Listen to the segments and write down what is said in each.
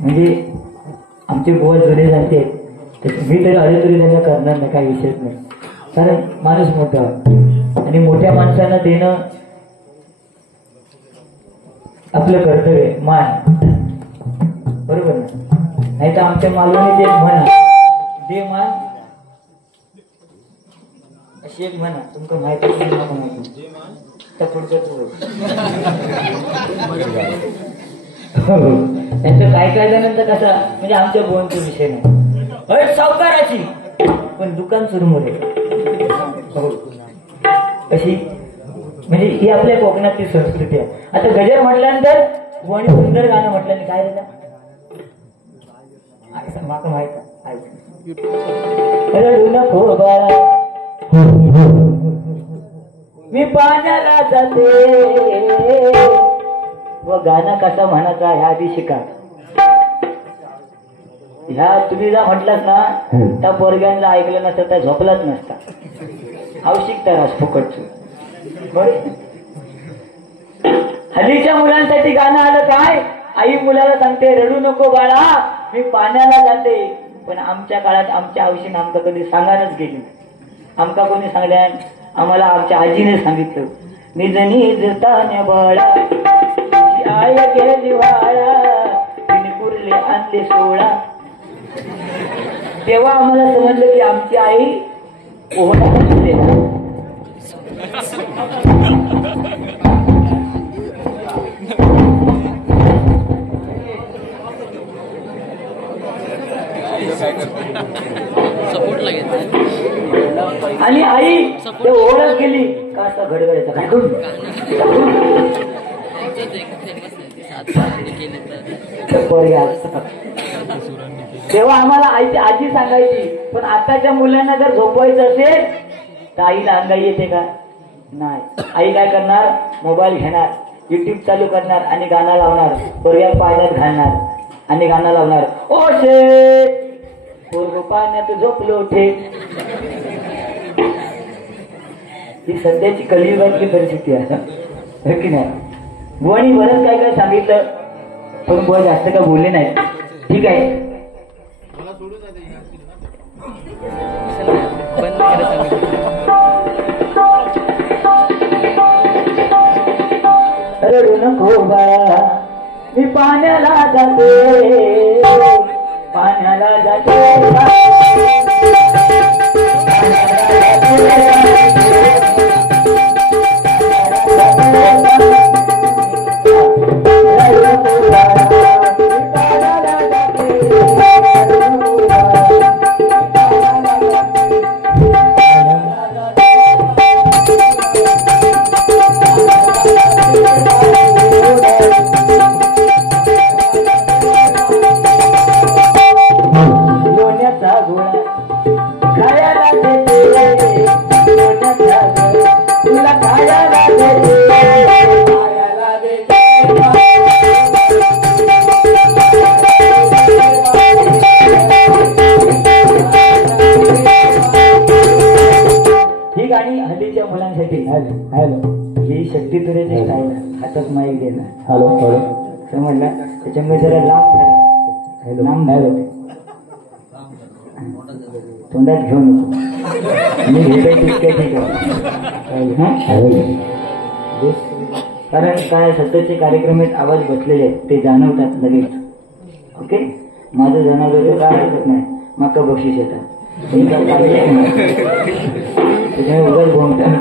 म्हणजे आमचे बुवा जुने जाते मी तरी अरे तरी त्यांना करणार नाही, काही विषयच नाही. कारण माणूस मोठा आणि मोठ्या माणसांना देणं आपलं कर्तव्य, मान, बरोबर ना? नाही तर आमच्या मालवणीत एक म्हणा, दे मान अशी एक म्हणा, तुमचं माहिती माहिती त्या पुढचं त्यांचं काय काय झाल्यानंतर कसा म्हणजे आमच्या बोनचा विषय नाही, सावकाराची पण दुकान चुरमुरे अशी म्हणजे ही आपल्या कोकणातली संस्कृती आहे. आता गजर म्हटल्यानंतर आणि सुंदर गाणं म्हटल्याने काय झालं माका माहित रडू नको बाळा मी पाण्याला जाते व गाणं कसं म्हणायचा ह्या आधी शिका. ह्या तुम्ही जर म्हटलात ना त्या पोरग्यांना ऐकलं नसतं तर झोपलाच नसता. आवश्यकता रास फुकटच. हल्लीच्या मुलांसाठी गाणं आलं काय, आई मुलाला सांगते रडू नको बाळा मी पाण्याला जाते. पण आमच्या काळात आमच्या आईने आमका कधी सांगानच गेली. आमका कोणी सांगल्या, आम्हाला आमच्या आजीने सांगितलं निजनी जताने बाळा आय गेली वाळा तिने कुरले आणले सोळा. तेव्हा आम्हाला समजलं की आमची आई ओढा असते. आणि आई ते ओळख गेली का असं घडघडायचं काय करून तेव्हा आम्हाला आजी सांगायची. पण आताच्या मुलांना जर झोपवायचं असेल तर आईला अंगाई येते का नाही. आई काय करणार, मोबाईल घेणार, युट्यूब चालू करणार आणि गाणं लावणार, पोरग्या पाण्यात घालणार आणि गाणं लावणार. ओ शेठ पोरग पाण्यात झोपलो ठे. ही सध्याची कलियुगातली परिस्थिती आहे की नाही. बुवानी बरंच काय काय सांगितलं पण बुवा जास्त काय बोलले नाही. ठीक आहे रडू नको बाळा मी पाण्याला जाते पाण्याला जाते ही शक्ती तुरेची स्टाईल हातात माईक देणार. हॅलो हॅलो समजला त्याच्यामुळे जरा लांब लांब बाहेर होते तोंडात घेऊ नको मी घेतोय तितक्या ठीक आहे. कारण काय सध्याचे कार्यक्रम आवाज बसलेले आहेत ते जाणवतात लगेच. ओके माझं जाणवलं काय हरकत नाही मका बक्षीस येतात त्याच्यामुळे उगाच बोलतात.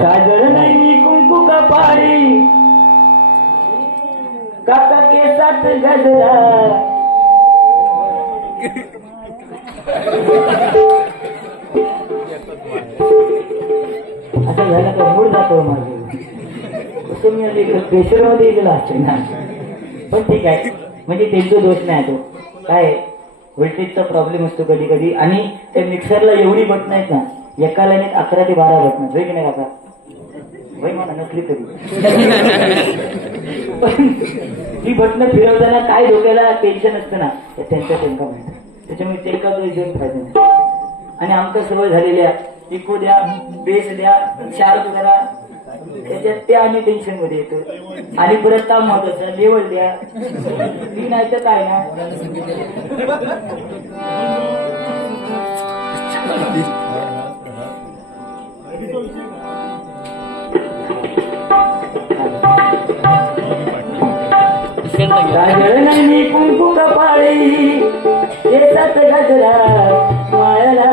काजळ नाही कुंकू कपाळी काका केसात गजरा असं झालं का मूड जातो माझं. असं मी प्रेशर मध्ये गेला असते ना. पण ठीक आहे म्हणजे त्यांचा दोष नाही. तो काय व्होल्टेजचा प्रॉब्लेम असतो कधी कधी. आणि त्या मिक्सरला एवढी बटन आहेत ना एका लाईनीत 11 ते 12 बटन होय की नाही काका वय मला नसली तरी. पण ही बटन फिरवताना काय डोक्याला टेन्शन असतं ना त्यांचा त्यांना माहिती. त्याच्यामुळे ते का घेऊन फायदा नाही. आणि आमचं सवय झालेल्या इको द्या, बेस द्या, शार्प करा, त्याच्यात ते आम्ही टेन्शन मध्ये येतो आणि परत काम महत्वाचं लेवल द्या, ती नाही तर काय ना. गाजर नाही कुंकू कपाळी येतात गजरा माळला.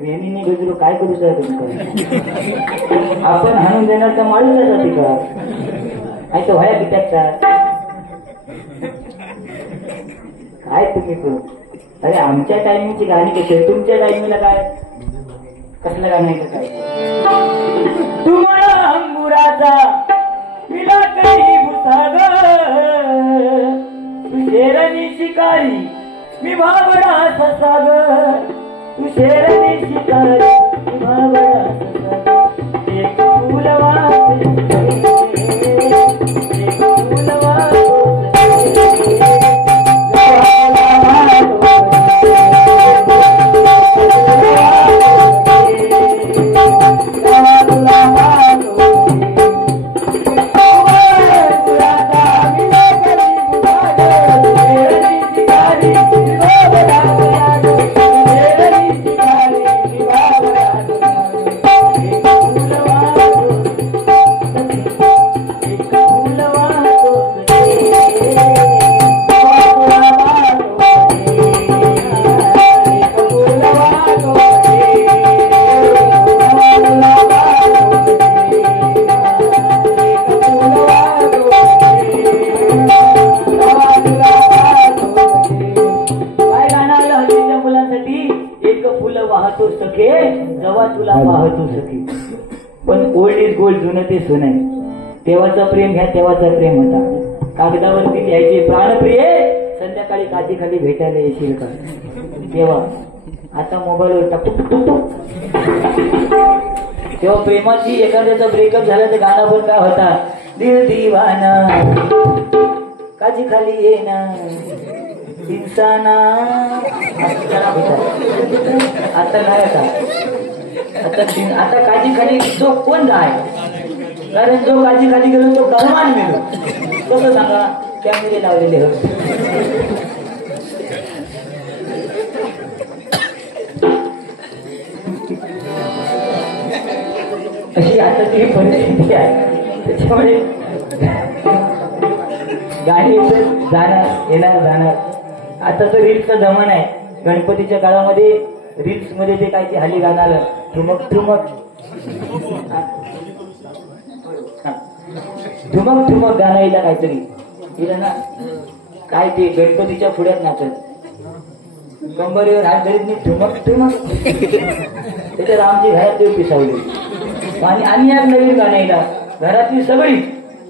वेणीने गजरू काय करू आपण हाणून देणार तर माळून जाते का? आणि तो व्हाया कित्याचा काय तुम्ही करू. अरे आमच्या टायमिंगची गाणी कशी, तुमच्या टायमिंगला काय कसलं गाणं आहे काय? तुम्हाला अंबुराचा पिला काही भुसाग, तू शेरणी शिकारी मी भाबडा ससाग, तू शेरणी शिकारी मी भाबडा ससाग. एक फुल वाटे एक फुल वाटे ते सुन आहे. तेव्हाचा प्रेम ह्या तेव्हाचा प्रेम होता. कागदावरती लिहायचे प्राणप्रिय संध्याकाळी काठी खाली भेटायला येशील का तेव्हा. आता मोबाईलवर टाकू. तेव्हा प्रेमाची एखाद्याचा ब्रेकअप झाला तर गाणं पण काय होता, दिल दिवाना काठी खाली ये ना इंसाना. आता काय आता काठी खाली जो कोण जाय, कारण जो काठी खाली गेलो तो गरमान मिळतो. कसं सांगा, कॅमेरे लावलेले होते. अशी आता ती परिस्थिती आहे. त्याच्यामुळे गाणी जाणार येणार. आता तर रील्सचा जमाना आहे. गणपतीच्या काळामध्ये रील्स मध्ये ते काय ते हल्ली गाणं आलं, ठुमक ठुमक ठुमक ठुमक गाणं येईल काहीतरी इथं ना, काय ते गणपतीच्या पुढ्यात नाचत कंबरीवर हात धरीत मी ठुमक ठुमक. त्याच्यात आमची घरात देव पिसावली. आणि एक नवीन गाणं येईल, घरातली सगळी,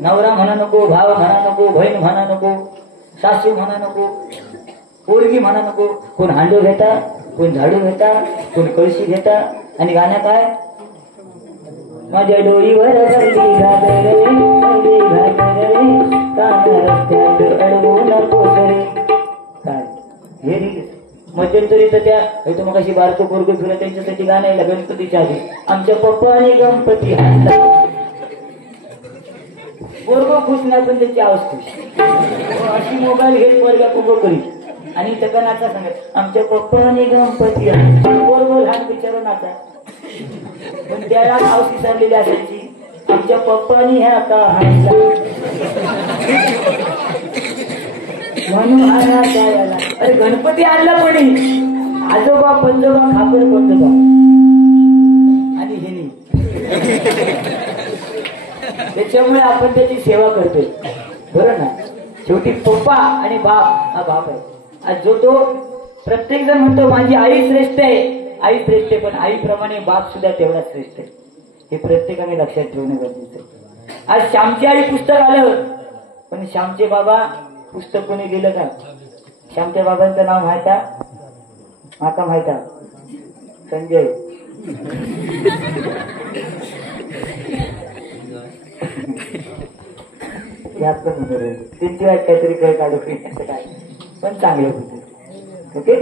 नवरा म्हणा नको, भाव म्हणा नको, बहीण म्हणा नको, सासू म्हणा नको, पोरगी म्हणा नको. कोण हांडो घेता, कोण झाडू घेता, कोण कळशी घेता. आणि गाणं काय, माझ्या डोईवर बसली घागर रे, रस्त्यात अडवू नको रे. काय हे मध्यंतरी तर त्या मग अशी बारको पोरगो फिरत त्यांच्यासाठी गाणं आहे गणपतीच्या आधी. आमच्या पप्पाने गणपती आणला, पोरगो खुश नाही पण त्याची आवाज खुश. अशी मोबाईल घेत वर्गा पोगो करी आणि त्या नाचा सांगत, आमच्या पप्पाने गणपती आणला. पोरगो लहान बिचारो नाचा, पण त्याला नाव विसरलेली असायची, आमच्या पप्पानी ह्या का हाणला म्हणून हा याला. अरे गणपती आणला कोणी, आजोबा पंजोबा खापर पंजोबा आणि हेनी. त्याच्यामुळे आपण त्याची सेवा करतोय, बरोबर ना. शेवटी पप्पा आणि बाप हा बाप आहे. जो तो प्रत्येक जण म्हणतो माझी आई श्रेष्ठ आहे, आई श्रेष्ठ आहे, पण आईप्रमाणे बाप सुद्धा तेवढाच श्रेष्ठ आहे. हे प्रत्येकाने लक्षात ठेवणं गरजेचं आहे. आज श्यामची आई पुस्तक आलं, पण श्यामचे बाबा पुस्तक कोणी दिलं का? श्यामच्या बाबांचं नाव माहिता, माका माहिता, संजय. त्यांची वाट काहीतरी काय काढू काय पण चांगलं होतं. ओके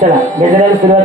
चला गजराला सुरुवात